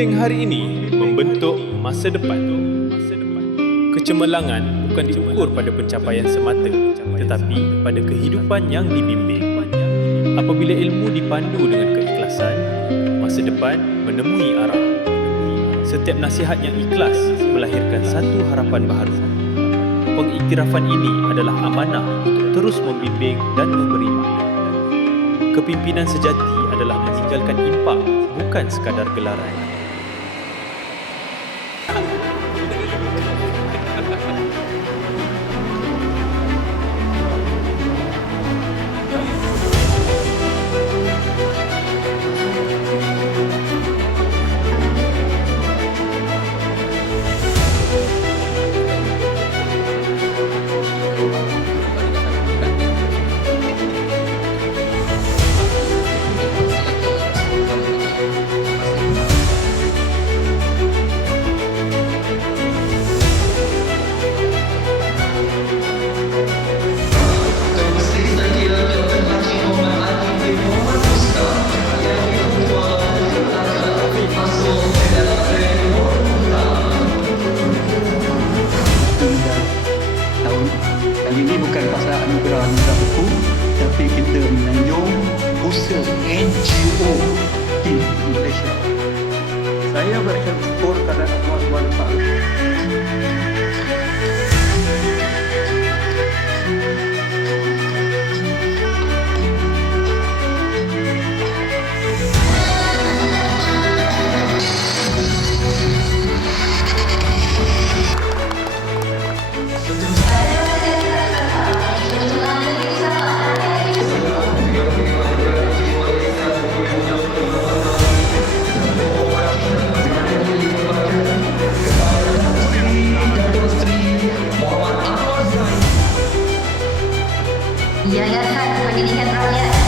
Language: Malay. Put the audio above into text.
Pembimbing hari ini membentuk masa depan. Kecemerlangan bukan diukur pada pencapaian semata, tetapi pada kehidupan yang dibimbing. Apabila ilmu dipandu dengan keikhlasan, masa depan menemui arah. Setiap nasihat yang ikhlas melahirkan satu harapan baharu. Pengiktirafan ini adalah amanah untuk terus membimbing dan memberi makna. Kepimpinan sejati adalah meninggalkan impak, bukan sekadar gelaran. Anugerah anugerah buku tapi kita menyanjung usaha NGO di Malaysia. Saya berikan syukur Jaga pendidikan rakyat.